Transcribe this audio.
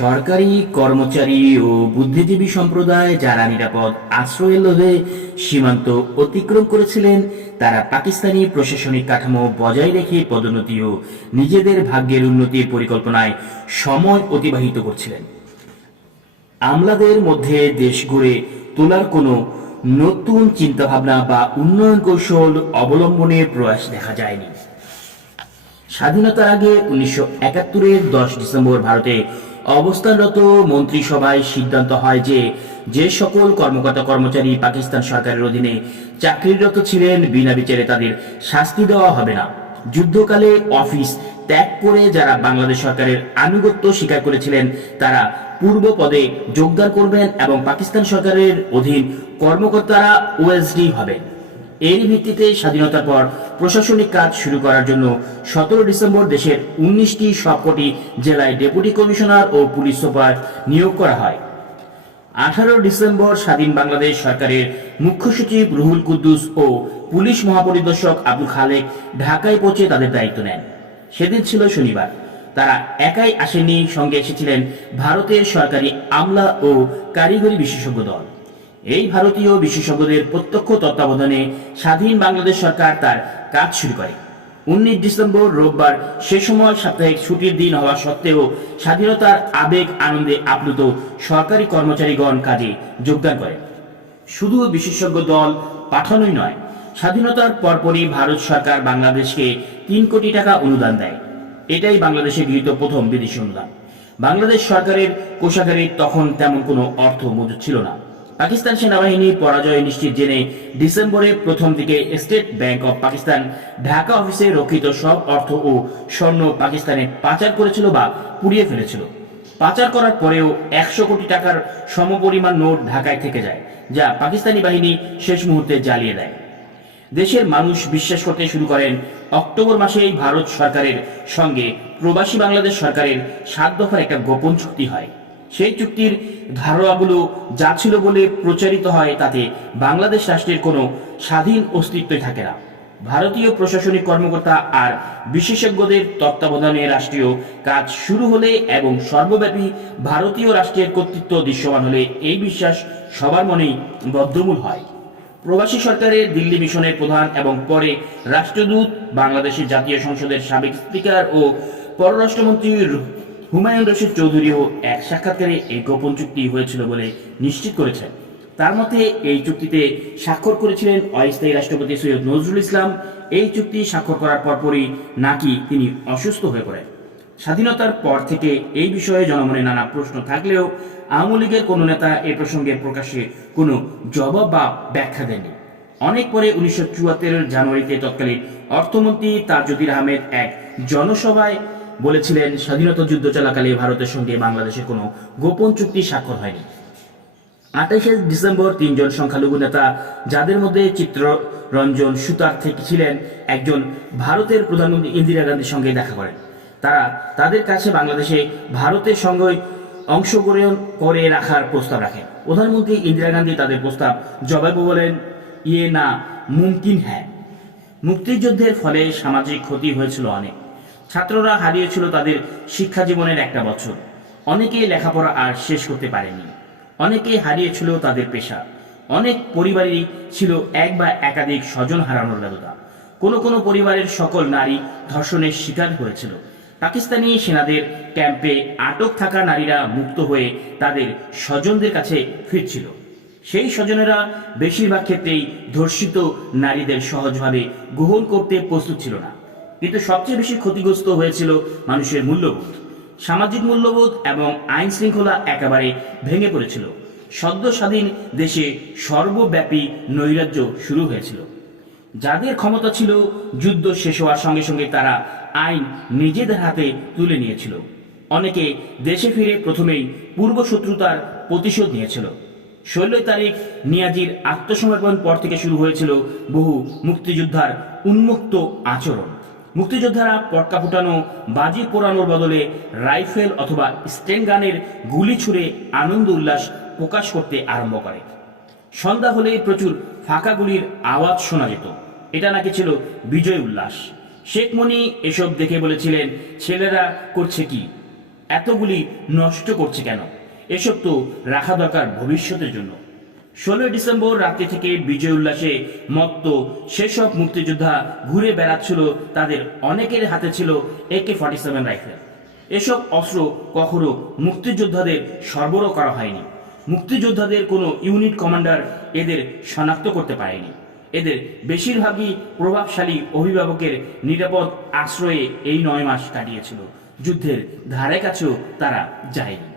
সরকারি কর্মচারী ও বুদ্ধিজীবী সম্প্রদায় যারা নিরাপদ আশ্রয়ের লোভে সীমান্ত অতিক্রম করেছিলেন, তারা পাকিস্তানি প্রশাসনিক কাঠামো বজায় রেখে পদোন্নতি ও নিজেদের ভাগ্যের উন্নতির পরিকল্পনায় সময় অতিবাহিত করছিলেন। আমলাদের মধ্যে দেশ গড়ে তোলার কোনো নতুন চিন্তাভাবনা বা উন্নয়ন কৌশল অবলম্বনের প্রয়াস দেখা যায়নি। স্বাধীনতার আগে 1971-এর 10 ডিসেম্বর ভারতে অবস্থানরত মন্ত্রিসভায় সিদ্ধান্ত হয় যে যে সকল কর্মকর্তা কর্মচারী পাকিস্তান সরকারের অধীনে চাকরিরত ছিলেন, বিনা বিচারে তাদের শাস্তি দেওয়া হবে না। যুদ্ধকালে অফিস ত্যাগ করে যারা বাংলাদেশ সরকারের আনুগত্য স্বীকার করেছিলেন, তারা পূর্ব পদে যোগদান করবেন এবং পাকিস্তান সরকারের অধীন কর্মকর্তারা ওএসডি হবেন। এর ভিত্তিতে স্বাধীনতার পর প্রশাসনিক কাজ শুরু করার জন্য 17 ডিসেম্বর দেশের 19টি সবকটি জেলায় ডেপুটি কমিশনার ও পুলিশ সুপার নিয়োগ করা হয়। 18 ডিসেম্বর স্বাধীন বাংলাদেশ সরকারের মুখ্য সচিব রুহুল কুদ্দুস ও পুলিশ মহাপরিদর্শক আবুল খালেক ঢাকায় পৌঁছে তাদের দায়িত্ব নেন। সেদিন ছিল শনিবার। তারা একাই আসেননি, সঙ্গে এসেছিলেন ভারতের সরকারি আমলা ও কারিগরি বিশেষজ্ঞ দল। এই ভারতীয় বিশেষজ্ঞদের প্রত্যক্ষ তত্ত্বাবধানে স্বাধীন বাংলাদেশ সরকার তার কাজ শুরু করে। 19 ডিসেম্বর রোববার, সে সময় সাপ্তাহিক ছুটির দিন হওয়া সত্ত্বেও স্বাধীনতার আবেগ আনন্দে আপ্লুত সরকারি কর্মচারীগণ কাজে যোগদান করে। শুধু বিশেষজ্ঞ দল পাঠানোই নয়, স্বাধীনতার পরপরই ভারত সরকার বাংলাদেশকে 3 কোটি টাকা অনুদান দেয়। এটাই বাংলাদেশে গৃহীত প্রথম বিদেশি অনুদান। বাংলাদেশ সরকারের কোষাগারে তখন তেমন কোনো অর্থ মজুদ ছিল না। পাকিস্তান সেনাবাহিনী পরাজয় নিশ্চিত জেনে ডিসেম্বরের প্রথম দিকে state bank of Pakistan Dhaka অফিসে রক্ষিত সব অর্থ ও স্বর্ণ পাকিস্তানে পাচার করেছিল বা পুড়িয়ে ফেলেছিল। পাচার করার পরেও 100 কোটি টাকার সমপরিমাণ নোট ঢাকায় থেকে যায়, যা পাকিস্তানি বাহিনী শেষ মুহূর্তে জ্বালিয়ে দেয়। দেশের মানুষ বিশ্বাস করতে শুরু করেন অক্টোবর মাসেই ভারত সরকারের সঙ্গে প্রবাসী বাংলাদেশ সরকারের 7 দফার একটা গোপন চুক্তি হয়। সেই চুক্তির ধারণাগুলো যা ছিল বলে প্রচারিত হয়, তাতে বাংলাদেশ রাষ্ট্রের কোনো স্বাধীন অস্তিত্বই থাকে না। ভারতীয় প্রশাসনিক কর্মকর্তা আর বিশেষজ্ঞদের তত্ত্বাবধানে রাষ্ট্রীয় কাজ শুরু হলে এবং সর্বব্যাপী ভারতীয় রাষ্ট্রের কর্তৃত্ব দৃশ্যমান হলে এই বিশ্বাস সবার মনেই বদ্ধমূল হয়। প্রবাসী সরকারের দিল্লি মিশনের প্রধান এবং পরে রাষ্ট্রদূত, বাংলাদেশের জাতীয় সংসদের সাবেক স্পিকার ও পররাষ্ট্রমন্ত্রী হুমায়ুন রশিদ চৌধুরীও এক সাক্ষাৎকারে এই গোপন চুক্তি হয়েছিল বলে নিশ্চিত করেছেন। তার মতে এই চুক্তিতে স্বাক্ষর করেছিলেন অস্থায়ী রাষ্ট্রপতি সৈয়দ নজরুল ইসলাম। এই চুক্তি স্বাক্ষর করার পরপরই নাকি তিনি অসুস্থ হয়ে পড়েন। স্বাধীনতার পর থেকে এই বিষয়ে জনমনে নানা প্রশ্ন থাকলেও আওয়ামী লীগের কোনো নেতা এ প্রসঙ্গে প্রকাশ্যে কোনো জবাব বা ব্যাখ্যা দেননি। অনেক পরে 1974 জানুয়ারিতে তৎকালীন অর্থমন্ত্রী তাজউদ্দিন আহমেদ এক জনসভায় বলেছিলেন, স্বাধীনতা যুদ্ধ চলাকালে ভারতের সঙ্গে বাংলাদেশের কোনো গোপন চুক্তি স্বাক্ষর হয়নি। 28 ডিসেম্বর 3 জন সংখ্যালঘু নেতা, যাদের মধ্যে চিত্তরঞ্জন সুতার থেকে ছিলেন একজন, ভারতের প্রধানমন্ত্রী ইন্দিরা গান্ধীর সঙ্গে দেখা করেন। তারা তাদের কাছে বাংলাদেশে ভারতের সঙ্গে অংশগ্রহণ করে রাখার প্রস্তাব রাখেন। প্রধানমন্ত্রী ইন্দিরা গান্ধী তাদের প্রস্তাব জবাবে বলেন, ইয়ে না মুমকিন হ্যাঁ। মুক্তিযুদ্ধের ফলে সামাজিক ক্ষতি হয়েছিল অনেক। ছাত্ররা হারিয়েছিল তাদের শিক্ষা জীবনের একটা বছর। অনেকেই লেখাপড়া আর শেষ করতে পারেনি। অনেকেই হারিয়েছিল তাদের পেশা। অনেক পরিবারই ছিল এক বা একাধিক স্বজন হারানোর ব্যবস্থা। কোনো কোনো পরিবারের সকল নারী ধর্ষণের শিকার হয়েছিল। পাকিস্তানি সেনাদের ক্যাম্পে আটক থাকা নারীরা মুক্ত হয়ে তাদের স্বজনদের কাছে ফিরছিল। সেই স্বজনেরা বেশিরভাগ ক্ষেত্রেই ধর্ষিত নারীদের সহজভাবে গ্রহণ করতে প্রস্তুত ছিল না। কিন্তু সবচেয়ে বেশি ক্ষতিগ্রস্ত হয়েছিল মানুষের মূল্যবোধ। সামাজিক মূল্যবোধ এবং আইন শৃঙ্খলা একেবারে ভেঙে পড়েছিল। সদ্য স্বাধীন দেশে সর্বব্যাপী নৈরাজ্য শুরু হয়েছিল। যাদের ক্ষমতা ছিল, যুদ্ধ শেষ হওয়ার সঙ্গে সঙ্গে তারা আইন নিজেদের হাতে তুলে নিয়েছিল। অনেকে দেশে ফিরে প্রথমেই পূর্বশত্রুতার প্রতিশোধ নিয়েছিল। 16 তারিখ নিয়াজির আত্মসমর্পণ পর থেকে শুরু হয়েছিল বহু মুক্তিযোদ্ধার উন্মুক্ত আচরণ। মুক্তিযোদ্ধারা পটকা ফুটানো, বাজি পোড়ানোর বদলে রাইফেল অথবা স্টেন গানের গুলি ছুড়ে আনন্দ উল্লাস প্রকাশ করতে আরম্ভ করে। সন্ধ্যা হলেই প্রচুর ফাঁকা গুলির আওয়াজ শোনা যেত। এটা নাকি ছিল বিজয় উল্লাস। শেখ মনি এসব দেখে বলেছিলেন, ছেলেরা করছে কি? এতগুলি নষ্ট করছে কেন? এসব তো রাখা দরকার ভবিষ্যতের জন্য। 16 ডিসেম্বর রাত্রি থেকে বিজয় উল্লাসে মত্ত সেসব মুক্তিযোদ্ধা ঘুরে বেড়াচ্ছিল। তাদের অনেকের হাতে ছিল AK-47 রাইফেল। এসব অস্ত্র কখনো মুক্তিযোদ্ধাদের সরবরাহ করা হয়নি। মুক্তিযোদ্ধাদের কোনো ইউনিট কমান্ডার এদের শনাক্ত করতে পারেনি। এদের বেশিরভাগই প্রভাবশালী অভিভাবকের নিরাপদ আশ্রয়ে এই 9 মাস কাটিয়েছিল। যুদ্ধের ধারে কাছেও তারা যায়নি।